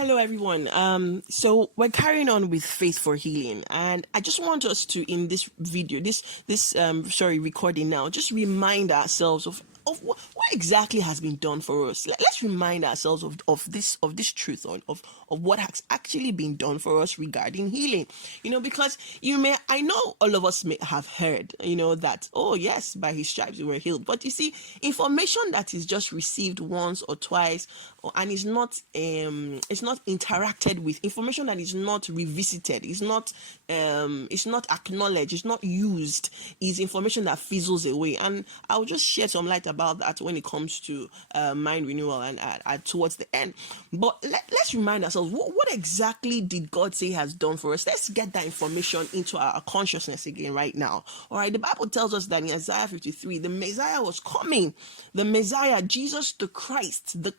Hello everyone. So we're carrying on with faith for healing, and I just want us to, in this video, this recording now, just remind ourselves of what exactly has been done for us. Let's remind ourselves of this truth, of what has actually been done for us regarding healing. Because I know all of us may have heard, that, oh yes, by his stripes we were healed. But you see, information that is just received once or twice, and is not interacted with, information that is not revisited, is not acknowledged, is not used, is information that fizzles away. And I'll just share some light about that when it comes to mind renewal and towards the end. But let's remind ourselves, what exactly did God say he has done for us? Let's get that information into our consciousness again right now. All right, the Bible tells us that in Isaiah 53, the Messiah was coming. The Messiah, Jesus the Christ, the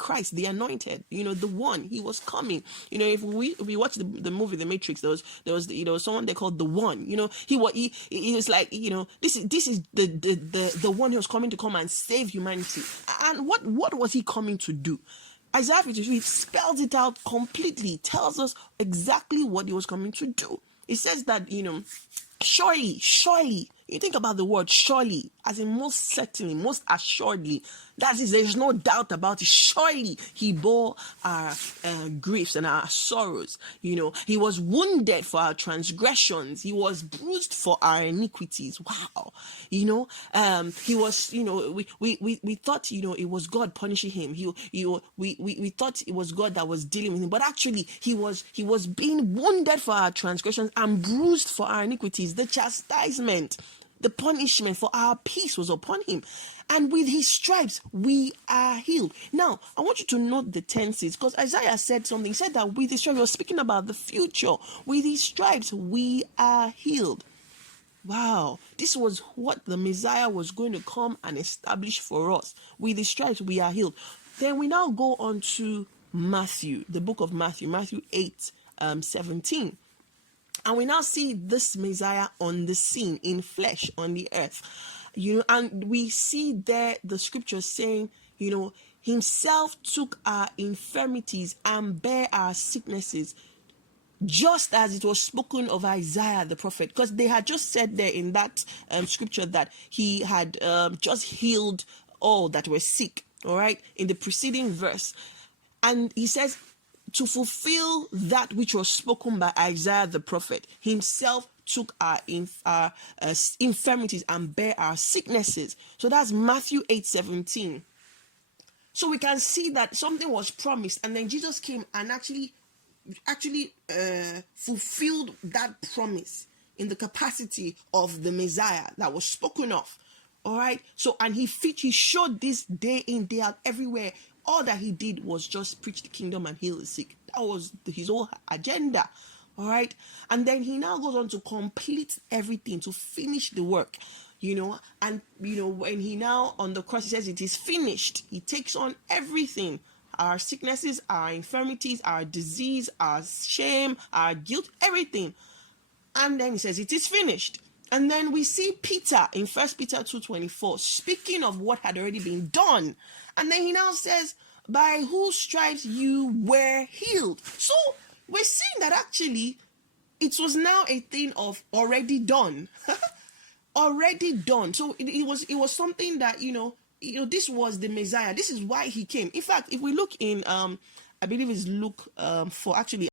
anointed, the one, he was coming. If we watch the movie The Matrix, there was someone they called the one. He was like, this is the one who was coming to come and save humanity. And what was he coming to do? Isaiah 53 spells it out completely, tells us exactly what he was coming to do. It says that, surely, you think about the word surely, as in most certainly, most assuredly, that is, there's no doubt about it. Surely he bore our griefs and our sorrows. He was wounded for our transgressions. He was bruised for our iniquities. Wow. He was, we thought, it was God punishing him. We thought it was God that was dealing with him. But actually, he was being wounded for our transgressions and bruised for our iniquities. The chastisement, the punishment for our peace was upon him. And with his stripes, we are healed. Now, I want you to note the tenses, because Isaiah said something. He said that with his stripes, he was speaking about the future. With his stripes, we are healed. Wow, this was what the Messiah was going to come and establish for us. With his stripes, we are healed. Then we now go on to Matthew, the book of Matthew 8:17. And we now see this Messiah on the scene, in flesh, on the earth. And we see there the scripture saying, himself took our infirmities and bare our sicknesses, just as it was spoken of Isaiah the prophet. Because they had just said there in that scripture that he had just healed all that were sick, all right, in the preceding verse. And he says, to fulfill that which was spoken by Isaiah the prophet, himself took our infirmities and bare our sicknesses. So that's Matthew 8:17. So we can see that something was promised, and then Jesus came and actually fulfilled that promise in the capacity of the Messiah that was spoken of. All right. So, and he showed this day in, day out, everywhere. All that he did was just preach the kingdom and heal the sick. That was his whole agenda. All right. And then he now goes on to complete everything, to finish the work, and, when he now on the cross, he says it is finished. He takes on everything, our sicknesses, our infirmities, our disease, our shame, our guilt, everything. And then he says it is finished. And then we see Peter in 1 Peter 2:24 speaking of what had already been done. And then he now says, by whose stripes you were healed. So we're seeing that actually it was now a thing of already done. Already done. So it was something that, this was the Messiah. This is why he came. In fact, if we look in, I believe it's Luke 4, actually,